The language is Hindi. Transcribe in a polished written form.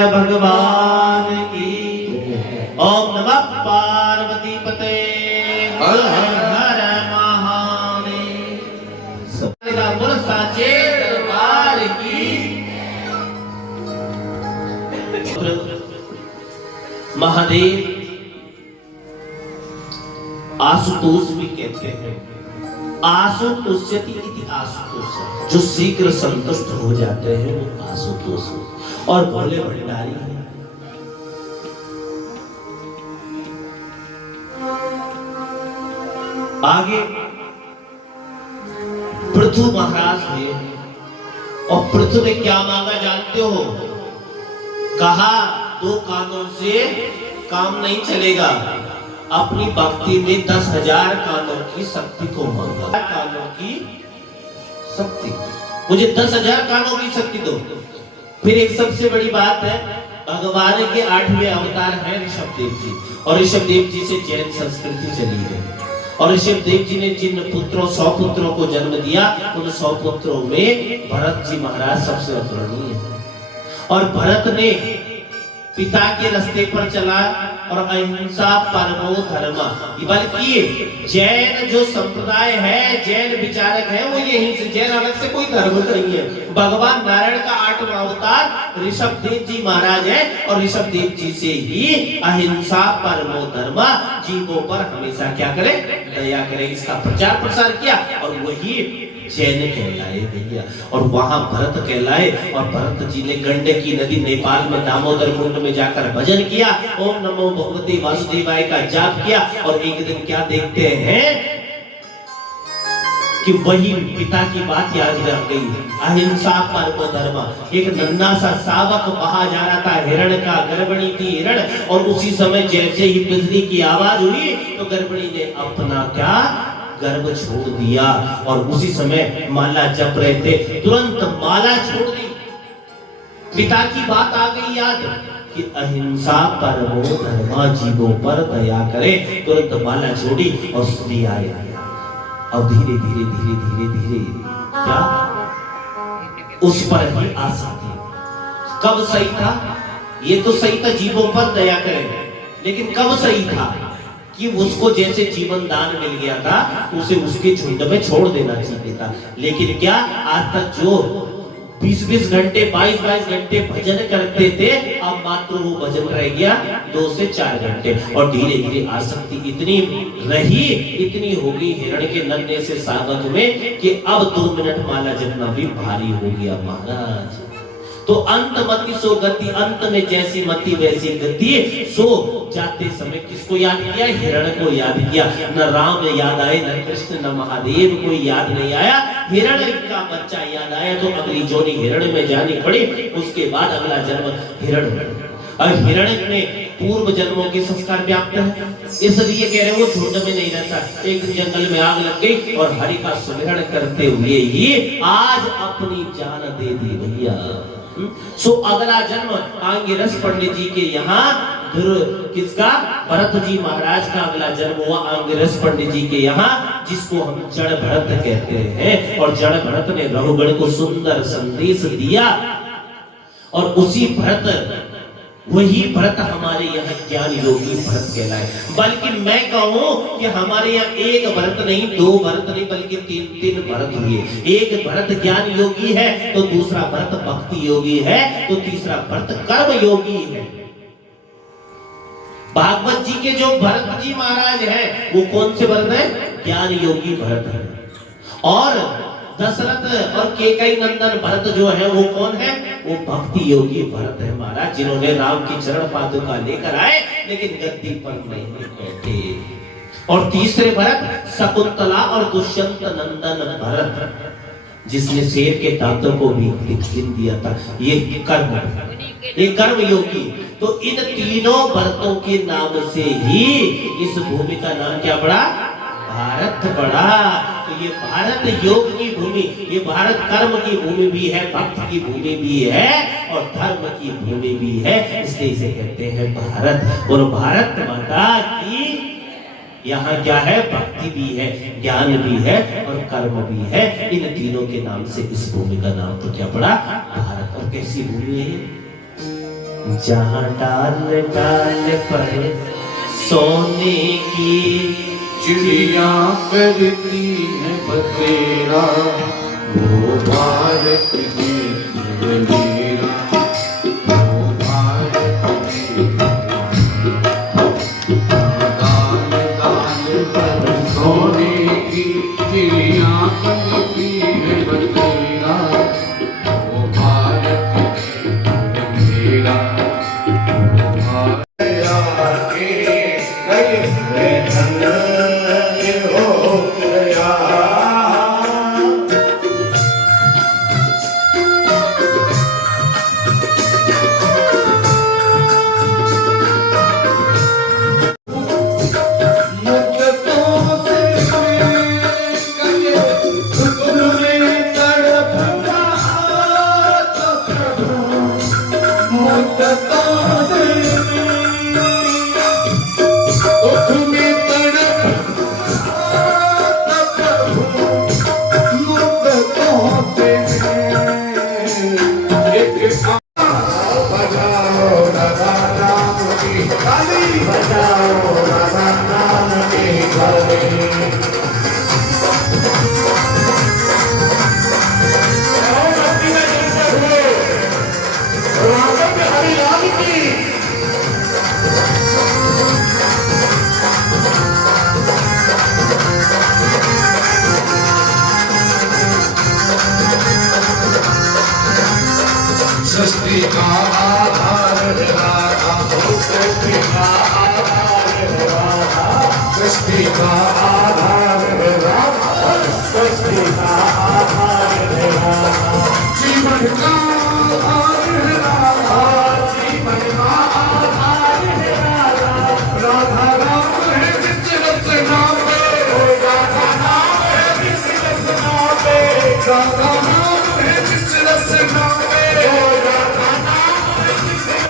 भगवान की। ओम नमः पार्वती पते हर हर महादेव। बोल साचे दरबार की। महादेव आशुतोष भी कहते हैं। आशुतोष्यति इति आशुतोष, जो शीघ्र संतुष्ट हो जाते हैं वो आशुतोष और भोले भंडारी हैं। आगे पृथु महाराज थे और पृथु ने क्या मांगा जानते हो? कहा 2 कानों से काम नहीं चलेगा, अपनी भक्ति में 10,000 कानों की शक्ति को मांगा। कानों की शक्ति, मुझे 10,000 कानों की शक्ति दो। फिर एक सबसे बड़ी बात है, भगवान के 8वें अवतार हैं ऋषभदेव जी, और ऋषभदेव जी से जैन संस्कृति चली है। और ऋषभदेव जी ने जिन पुत्रों 100 पुत्रों को जन्म दिया, उन 100 पुत्रों में भरत जी महाराज सबसे अग्रणी है। और भरत ने पिता के रास्ते पर चला और अहिंसा परमो धर्म, बल्कि जैन जो संप्रदाय है, जैन विचारक है, वो यही से, जैन अलग से कोई धर्म नहीं है। भगवान नारायण का 8वां अवतार ऋषभदेव जी महाराज है, और ऋषभदेव जी से ही अहिंसा परमो धर्म, जीवों पर हमेशा क्या करे? दया करे। इसका प्रचार प्रसार किया और वही जैन कहलाए भैया। और वहां भरत कहलाए, और भरत जी ने गंडकी नदी नेपाल में दामोदर कुंड में जाकर भजन किया, ओम नमो भगवते वासुदेवाय का जाप किया। और एक दिन क्या देखते हैं कि वही पिता की बात याद रख गई, अहिंसा परमो धर्म। एक नन्हा सा शावक बहा जा रहा था, हिरण का, गर्भणी थी हिरण, और उसी समय जैसे ही बिजली की आवाज हुई तो गर्भणी ने अपना क्या गर्भ छोड़ दिया, और उसी समय माला जप रहे थे, तुरंत माला छोड़ दी। पिता की बात आ गई याद कि अहिंसा परमो धर्म, जीवों पर दया करे। तुरंत माला छोड़ी और स्त्री आए। अब धीरे धीरे धीरे धीरे धीरे क्या उस पर ही आशा थी। कब सही था? ये तो सही था जीवों पर दया करे, लेकिन कब सही था कि उसको जैसे जीवन दान मिल गया था, उसे उसके झुंड में छोड़ देना चाहिए था। लेकिन क्या आज तक जो 20-20 घंटे 22-22 घंटे भजन करते थे, अब मात्र वो भजन रह गया 2 से 4 घंटे। और धीरे धीरे आसक्ति इतनी रही, इतनी हो गई हिरण के नन्हे से शावक में कि अब 2 मिनट माला जपना भी भारी हो गया महाराज। तो अंत मति सो गति, अंत में जैसी मति वैसी गति। सो जाते समय किसको याद किया? हिरण को याद किया। न राम याद आए, न कृष्ण, न महादेव कोई याद नहीं आया। हिरण का बच्चा याद आया तो अगली जोनी हिरण में जानी पड़ी। उसके बाद अगला जन्म हिरण। और हिरण में पूर्व जन्मों के संस्कार व्याप्त है, इसलिए कह रहे वो झुंड में नहीं रहता। एक जंगल में आग लग गई और हरि का सुमिरन करते हुए ही आज अपनी जान दे दी भैया। सो अगला जन्म आंगिरस पंडित जी के यहाँ, किसका? भरत जी महाराज का अगला जन्म हुआ आंगिरस पंडित जी के यहाँ, जिसको हम जड़ भरत कहते हैं। और जड़ भरत ने रघुगण को सुंदर संदेश दिया, और उसी भरत, वही भरत हमारे यहाँ ज्ञान योगी भरत कहलाए। बल्कि मैं कहूँ कि हमारे यहाँ एक भरत नहीं, 2 भरत नहीं, बल्कि 3 भरत हुए। एक भरत ज्ञान योगी है, तो दूसरा भरत भक्ति योगी है, तो तीसरा भरत कर्म योगी है। भागवत जी के जो भरत जी महाराज हैं, वो कौन से भरत हैं? ज्ञान योगी भरत है। और दशरथ और केकई नंदन भरत जो है वो कौन है? वो भक्ति योगी भरत है महाराज, जिन्होंने राम की चरण पादुका लेकर आए लेकिन गद्दी पर नहीं बैठे। और तीसरे भरत शकुंतला और दुष्यंत नंदन भरत, जिसने शेर के दांतों को भी छीन दिया था। ये कर्म योगी। तो इन तीनों भरतों के नाम से ही इस भूमि का नाम क्या पड़ा? भारत पड़ा। तो ये भारत योग की भूमि, ये भारत कर्म की भूमि भी है, भक्ति की भूमि भी है, और धर्म की भूमि भी है, इसलिए इसे कहते हैं भारत। और भारत माता की यहाँ क्या है? भक्ति भी है, ज्ञान भी है और कर्म भी है। इन तीनों के नाम से इस भूमि का नाम तो क्या पड़ा? भारत। और कैसी भूमि है? जहाँ डाल डाल पर सोने की चिड़िया करती है बसेरा, वो भारत देश मेरा, वो भारत देश। दाल दाल पर सोने की चिड़िया करती है बसेरा, वो भारत देश मेरा, वो भारत सृष्टि का आधार है राधा, सृष्टि का आधार है राधा, सृष्टि का आधार है राधा, सृष्टि का आधार है राधा, जीवन का आधार है राधा, जीवन का आधार है राधा, राधा नाम है जिस रचना पे, राधा नाम है जिस रचना पे, राधा